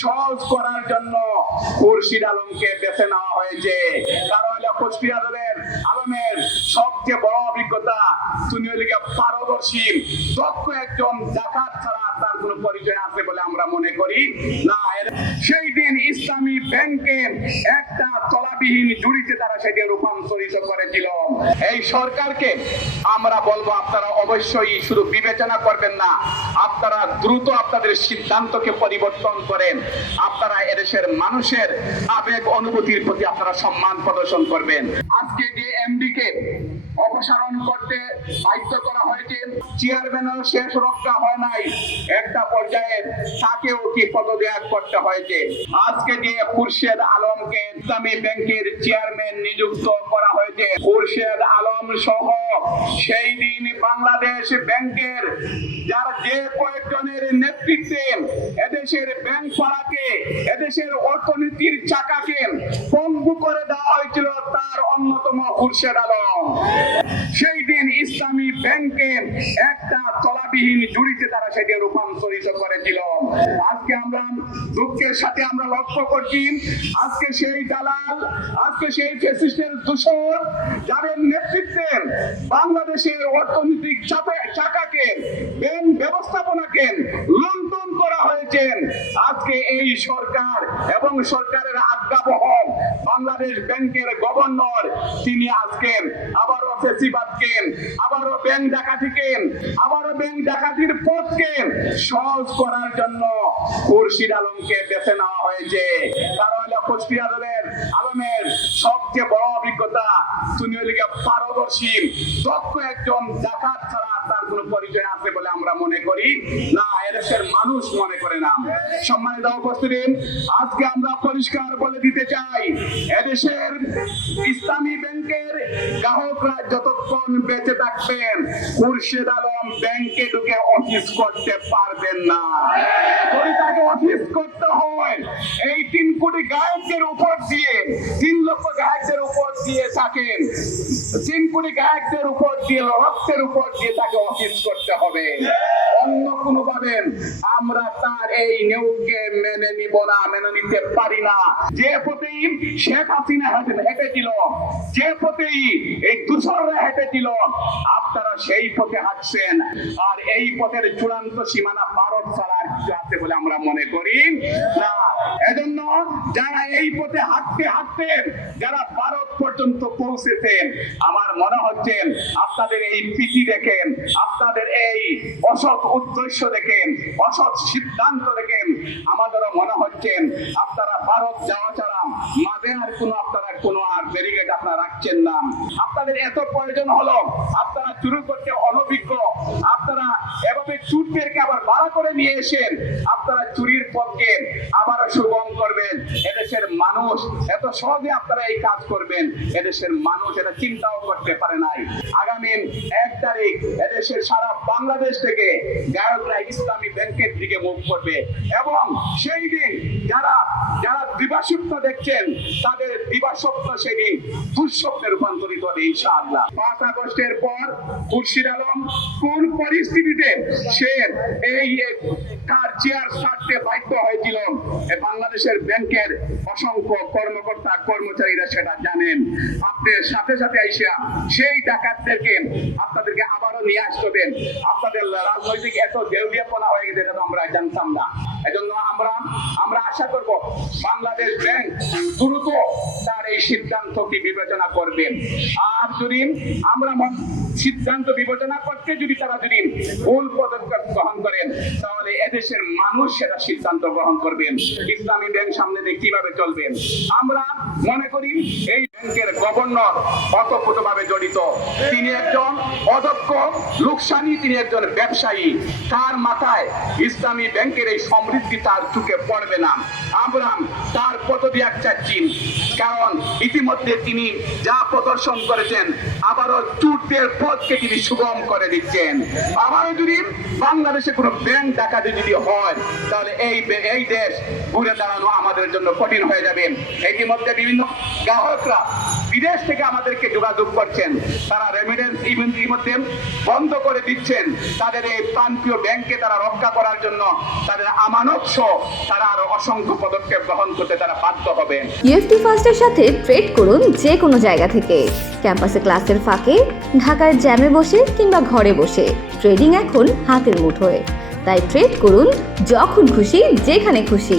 সহজ করার জন্য খুরশিদ আলমকে বেছে নেওয়া হয়েছে। কারণ খুরশিদ আলমের সবচেয়ে বড় অভিজ্ঞতা, তিনি হলেন পারদর্শী দক্ষ একজন ডাকাত, ছাড়া তার কোনো পরিচয় আছে বলে আমরা মনে করি না। সেই দিন ইসলামী ব্যাংকের একটা তলাবিহীন জুড়িতে তারা সেটি রূপান্তরিত করেছিল। এই সরকারকে আমরা বলবো, আপনারা অবশ্যই শুধু বিবেচনা করবেন না, আপনারা দ্রুত আপনাদের সিদ্ধান্তকে পরিবর্তন করেন। আপনারা এদেশের মানুষের আবেগ অনুভূতির প্রতি আপনারা সম্মান প্রদর্শন করবেন। আজকে যে এমডিকে অপসারণ করতে বাধ্য করা হয়েছে, চেয়ারম্যানের শেষ রক্ষা হয় নাই, একটা পর্যায়ে তাকেও কি পদত্যাগ করতে হয়েছে। আজকে যে খুরশিদ আলমকে ইসলামী ব্যাংকের চেয়ারম্যান নিযুক্ত করা হয়েছে, খুরশিদ আলম সহ সেই দিন বাংলাদেশ ব্যাংকের যারা যে কয়েকজনের নেতৃত্বে এদেশের ব্যাংক পাড়াকে, এদেশের অর্থনীতির চাকাকে পঙ্গু করে দেওয়া হয়েছিল, তার অন্যতম খুরশিদ আলম। সেই দিন ইসলামী ব্যাংকের একটা তলাবিহীন জুড়িতে তারা সেটি রূপান্তরিত করেছিল। আজকে আমরা দুঃখের সাথে আমরা লক্ষ্য করছি, আজকে সেই দালাল, আজকে সেই ফ্যাসিস্টের দূষণ, যাদের নেতৃত্বে বাংলাদেশের অর্থনৈতিক চাকাকে, ব্যাংক ব্যবস্থাপনাকে লুণ্ঠন করা হয়েছে। আজকে এই সরকার এবং সরকারের আজ্ঞাবহ বাংলাদেশ ব্যাংকের গভর্নর, তিনি আজকে আবারও ফ্যাসিবাদকে, আবারও ব্যাংক ডাকাতিকে, আবারও ব্যাংক ডাকাতির পথকে সহজ করার জন্য খুরশিদ আলমকে বেছে নেওয়া হয়েছে। কারণ খুরশিদ আলমের সবচেয়ে বড় অভিজ্ঞতা, তিনি হলেন পারদর্শী দক্ষ একজন ডাকাত, ছাড়া তার কোনো পরিচয় আছে বলে আমরা মনে করি না, এদেশের মানুষ মনে করে না। সম্মানিত উপস্থিতি, আজকে আমরা পরিষ্কার বলে দিতে চাই, এদেশের ইসলামী ব্যাংকের গ্রাহকরা যতক্ষণ বেঁচে থাকবেন, খুরশিদ আলম ব্যাংকে ঢুকে অফিস করতে পারবেন না। যদি তাকে অফিস করতে হয় এই 3 কোটি গায়কদের উপর দিয়ে, 3 লক্ষ গায়কদের উপর দিয়ে থাকেন, 3 কোটি গায়কদের উপর দিয়ে, রক্তের উপর দিয়ে তাকে অফিস করতে হবে। অন্য কোনো ভাবে আমরা তার এই নিয়োগকে মেনে নিব না, মেনে নিতে পারি না। যে পথেই শেখ হাসিনা হেঁটেছিল, যে পথেই এই দূষণরা হেঁটেছিল, আপনারা সেই পথে হাঁটছেন। আর এই পথের চূড়ান্ত সীমানা ভারত ছাড়া আর কিছু আছে বলে আমরা মনে করি না। এজন্য যারা এই পথে হাঁটতে হাঁটতে যারা ভারত পর্যন্ত পৌঁছেছেন, আমার মনে হচ্ছে আপনাদের এই প্রীতি দেখেন, আপনাদের এই অসৎ উদ্দেশ্য দেখেন, অসৎ সিদ্ধান্ত দেখেন, আমাদেরও মনে হচ্ছে আপনারা ভারত যাওয়া ছাড়া মাঝে আর কোনো আর ব্যারিকেড আপনারা রাখছেন না। আপনাদের এত প্রয়োজন হলো, আপনারা চুরি করতে অনভিজ্ঞ, আপনারা এভাবে চুরদেরকে আবার ভাড়া করে নিয়ে এসেন, আপনারা চুরির পথকে আবারও সুগম করবেন। এদেশের মানুষ এত সহজে আপনারা এই কাজ করবেন, এদেশের মানুষ এটা চিন্তাও করতে পারে নাই। আগামী 1 তারিখ এদেশের সারা বাংলাদেশ থেকে গায়করা ইসলামী ব্যাংকের দিকে মুখ করবে, এবং সেই দিন যারা দিবাস্বপ্ন দেখছেন, তাদের দিবাস্বপ্ন সেদিন দুঃস্বপ্নে রূপান্তরিত হবে ইনশাআল্লাহ। 5 আগস্টের পর খুরশিদ আলম কোন পরিস্থিতিতে সে এই তার চেয়ার ছাড়তে বাধ্য হয়েছিল, বাংলাদেশের ব্যাংকের অসংখ্য কর্মকর্তা কর্মচারীরা সেটা জানেন। আপনাদের সাথে সাথে আইসা সেই ডাকাতদেরকে আপনাদেরকে আবারও নিয়ে আসতে হবে। আপনাদের রাজনৈতিক এত দেউলিয়াপনা হয়ে গেছে, এটা তো আমরা জানতাম না। এজন্য আমরা আশা করব বাংলাদেশ ব্যাংক দ্রুত তার এই সিদ্ধান্তকে বিবেচনা করবেন। আর যদি আমরা সিদ্ধান্ত বিবেচনা করতে যদি তারা ভুল পদক্ষেপ গ্রহণ করেন, তাহলে এদেশের মানুষ সেটা সিদ্ধান্ত গ্রহণ করবেন ইসলামী ব্যাংক সামনে দিয়ে কিভাবে চলবেন। আমরা মনে করি এই ব্যাংকের গভর্নর ওতপ্রোতভাবে জড়িত, তিনি একজন অদক্ষ লোকসানি, তিনি একজন ব্যবসায়ী, তার মাথায় ইসলামী ব্যাংকের এই সমৃদ্ধি তার চোখে পড়বে না। আমরা তার পদত্যাগ চাচ্ছি, কারণ ইতিমধ্যে তিনি যা প্রদর্শন করেছেন, আবারও চুরদের পথকে তিনি সুগম করে দিচ্ছেন। আবারও যদি বাংলাদেশে কোনো ব্যাংক ডাকাতি যদি হয়, তাহলে এই দেশ ঘুরে দাঁড়ানো আমাদের জন্য কঠিন হয়ে যাবে। ইতিমধ্যে বিভিন্ন গ্রাহকরা বিদেশ থেকে আমাদেরকে যোগাযোগ করছেন, তারা রেমিটেন্স ইতিমধ্যে বন্ধ করে দিচ্ছেন। তাদের এই প্রান্তীয় ব্যাংকে তারা রক্ষা করার জন্য তাদের আমানত সহ তারা আরো অসংখ্য পদক্ষেপ গ্রহণ করতে তারা বাধ্য হবেন। ইউএফটি ফার্স্টের সাথে ট্রেড করুন যে কোনো জায়গা থেকে, ক্যাম্পাসে ক্লাসের ফাঁকে, ঢাকার জ্যামে বসে কিংবা ঘরে বসে। ট্রেডিং এখন হাতের মুঠোয়, তাই ট্রেড করুন যখন খুশি যেখানে খুশি।